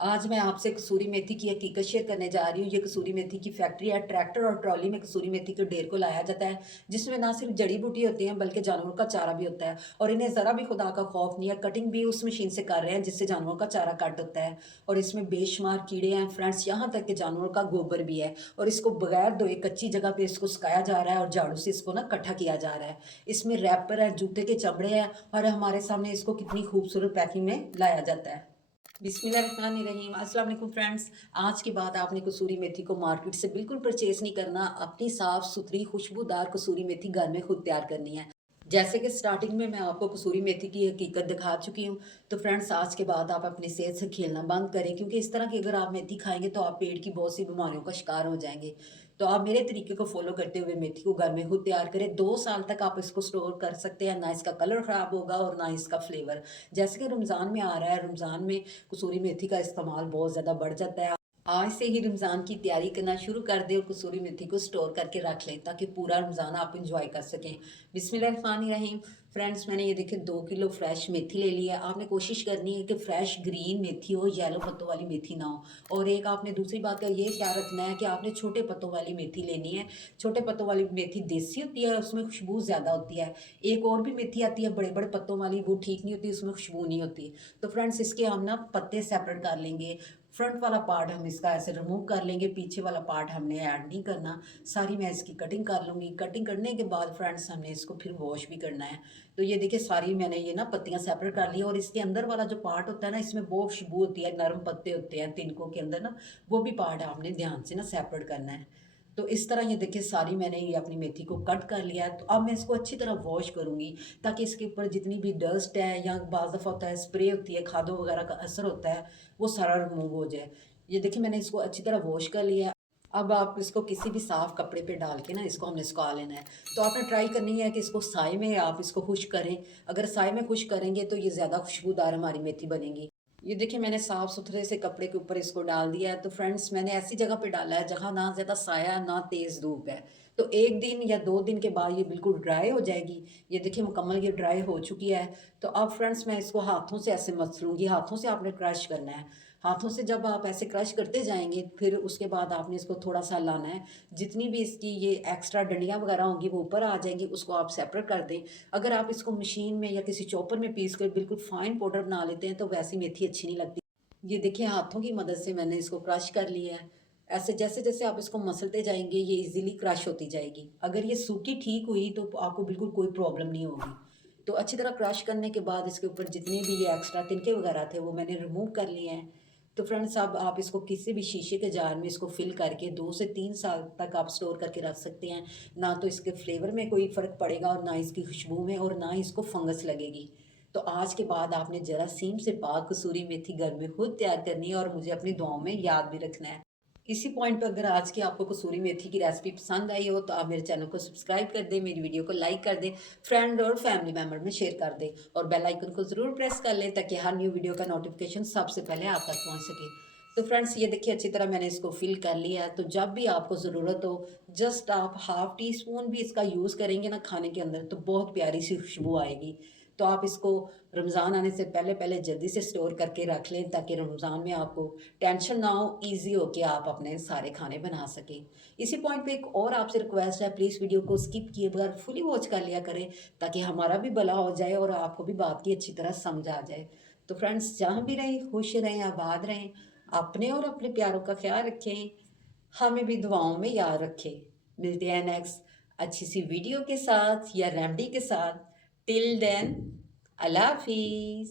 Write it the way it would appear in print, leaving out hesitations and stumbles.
आज मैं आपसे कसूरी मेथी की हकीकत शेयर करने जा रही हूँ। ये कसूरी मेथी की फैक्ट्री है। ट्रैक्टर और ट्रॉली में कसूरी मेथी के ढेर को लाया जाता है, जिसमें ना सिर्फ जड़ी बूटी होती है बल्कि जानवरों का चारा भी होता है। और इन्हें ज़रा भी खुदा का खौफ नहीं है। कटिंग भी उस मशीन से कर रहे हैं जिससे जानवरों का चारा कट होता है। और इसमें बेशुमार कीड़े हैं फ्रेंड्स, यहाँ तक कि जानवरों का गोबर भी है। और इसको बगैर धोए कच्ची जगह पे इसको सुखाया जा रहा है और झाड़ू से इसको ना इकट्ठा किया जा रहा है। इसमें रैपर है, जूते के चमड़े हैं और हमारे सामने इसको कितनी खूबसूरत पैकिंग में लाया जाता है। बिस्मिल्लाहिर्रहमानिर्रहीम। अस्सलाम वालेकुम फ्रेंड्स। आज के बाद आपने कसूरी मेथी को मार्केट से बिल्कुल परचेज़ नहीं करना। अपनी साफ़-सुथरी खुशबूदार कसूरी मेथी घर में खुद तैयार करनी है। जैसे कि स्टार्टिंग में मैं आपको कसूरी मेथी की हकीकत दिखा चुकी हूँ, तो फ्रेंड्स आज के बाद आप अपनी सेहत से खेलना बंद करें, क्योंकि इस तरह की अगर आप मेथी खाएँगे तो आप पेट की बहुत सी बीमारियों का शिकार हो जाएँगे। तो आप मेरे तरीके को फ़ॉलो करते हुए मेथी को घर में खुद तैयार करें। 2 साल तक आप इसको स्टोर कर सकते हैं, ना इसका कलर ख़राब होगा और ना इसका फ्लेवर। जैसे कि रमज़ान में आ रहा है, रमज़ान में कसूरी मेथी का इस्तेमाल बहुत ज़्यादा बढ़ जाता है। आज से ही रमज़ान की तैयारी करना शुरू कर दें और कसूरी मेथी को स्टोर करके रख लें ताकि पूरा रमज़ान आप एंजॉय कर सकें। बिस्मिल्लाहिर्रहमानिर्रहीम। फ्रेंड्स, मैंने ये देखिए 2 किलो फ्रेश मेथी ले ली है। आपने कोशिश करनी है कि फ्रेश ग्रीन मेथी हो, येलो पत्तों वाली मेथी ना हो। और एक आपने दूसरी बात का ये ख्याल रखना है कि आपने छोटे पत्तों वाली मेथी लेनी है। छोटे पत्तों वाली मेथी देसी होती है, उसमें खुशबू ज़्यादा होती है। एक और भी मेथी आती है बड़े-बड़े पत्तों वाली, वो ठीक नहीं होती, उसमें खुशबू नहीं होती। तो फ्रेंड्स, इसके हम ना पत्ते सेपरेट कर लेंगे। फ्रंट वाला पार्ट हम इसका ऐसे रिमूव कर लेंगे, पीछे वाला पार्ट हमने ऐड नहीं करना। सारी मैं इसकी कटिंग कर लूँगी। कटिंग करने के बाद फ्रेंड्स हमने इसको फिर वॉश भी करना है। तो ये देखिए सारी मैंने ये ना पत्तियाँ सेपरेट कर ली, और इसके अंदर वाला जो पार्ट होता है ना, इसमें बहुत खुशबू होती है, नरम पत्ते होते हैं तिनकों के अंदर ना, वो भी पार्ट आपने ध्यान से ना सेपरेट करना है। तो इस तरह ये देखिए सारी मैंने ये अपनी मेथी को कट कर लिया है। तो अब मैं इसको अच्छी तरह वॉश करूँगी ताकि इसके ऊपर जितनी भी डस्ट है या बाज़ दफ़ा होता है स्प्रे होती है, खादों वगैरह का असर होता है, वो सारा रिमूव हो जाए। ये देखिए मैंने इसको अच्छी तरह वॉश कर लिया है। अब आप इसको किसी भी साफ़ कपड़े पे डाल के ना इसको हमने सुखा लेना है। तो आपने ट्राई करनी है कि इसको साए में आप इसको खुश्क करें। अगर साए में खुश्क करेंगे तो ये ज़्यादा खुशबूदार हमारी मेथी बनेगी। ये देखिए मैंने साफ-सुथरे से कपड़े के ऊपर इसको डाल दिया है। तो फ्रेंड्स, मैंने ऐसी जगह पे डाला है जहाँ ना ज़्यादा साया है, ना तेज़ धूप है। तो 1 दिन या 2 दिन के बाद ये बिल्कुल ड्राई हो जाएगी। ये देखिए मुकम्मल ये ड्राई हो चुकी है। तो अब फ्रेंड्स मैं इसको हाथों से ऐसे मसलूँगी, हाथों से आपने क्रश करना है। हाथों से जब आप ऐसे क्रश करते जाएँगे, फिर उसके बाद आपने इसको थोड़ा-सा हिलाना है। जितनी भी इसकी ये एक्स्ट्रा डंडियाँ वगैरह होंगी वो ऊपर आ जाएँगी, उसको आप सेपरेट कर दें। अगर आप इसको मशीन में या किसी चॉपर में पीस कर बिल्कुल फाइन पाउडर बना लेते हैं तो वैसी मेथी अच्छी नहीं लगती। ये देखिए हाथों की मदद से मैंने इसको क्रश कर लिया है। ऐसे जैसे-जैसे आप इसको मसलते जाएँगे ये ईज़िली क्रश होती जाएगी। अगर ये सूखी ठीक हुई तो आपको बिल्कुल कोई प्रॉब्लम नहीं होगी। तो अच्छी तरह क्रश करने के बाद इसके ऊपर जितने भी ये एक्स्ट्रा तिनके वगैरह थे वो मैंने रिमूव कर लिए हैं। तो फ्रेंड्स, अब आप इसको किसी भी शीशे के जार में इसको फ़िल करके 2 से 3 साल तक आप स्टोर करके रख सकते हैं। ना तो इसके फ्लेवर में कोई फ़र्क पड़ेगा और ना इसकी खुशबू में, और ना इसको फंगस लगेगी। तो आज के बाद आपने जरासीम से पाक कसूरी मेथी घर में खुद तैयार करनी है और मुझे अपनी दुआओं में याद भी रखना है। इसी पॉइंट पे अगर आज की आपको कसूरी मेथी की रेसिपी पसंद आई हो तो आप मेरे चैनल को सब्सक्राइब कर दें, मेरी वीडियो को लाइक कर दें, फ्रेंड और फैमिली मेंबर में शेयर कर दें और बेल आइकन को ज़रूर प्रेस कर लें ताकि हर न्यू वीडियो का नोटिफिकेशन सबसे पहले आप तक पहुंच सके। तो फ्रेंड्स, ये देखिए अच्छी तरह मैंने इसको फिल कर लिया है। तो जब भी आपको ज़रूरत हो, जस्ट आप हाफ टी स्पून भी इसका यूज़ करेंगे ना खाने के अंदर, तो बहुत प्यारी सी खुशबू आएगी। तो आप इसको रमज़ान आने से पहले-पहले जल्दी से स्टोर करके रख लें ताकि रमज़ान में आपको टेंशन ना हो, ईज़ी हो के आप अपने सारे खाने बना सकें। इसी पॉइंट पे एक और आपसे रिक्वेस्ट है, प्लीज़ वीडियो को स्किप किए बगैर फुली वॉच कर लिया करें ताकि हमारा भी भला हो जाए और आपको भी बात की अच्छी तरह समझ आ जाए। तो फ्रेंड्स, जहाँ भी रहें, खुश रहें, आबाद रहें, अपने और अपने प्यारों का ख़्याल रखें, हमें भी दुआओं में याद रखें। मिलते हैं नेक्स्ट अच्छी सी वीडियो के साथ या रेमेडी के साथ। टिल देन, अल्लाह हाफ़िज़।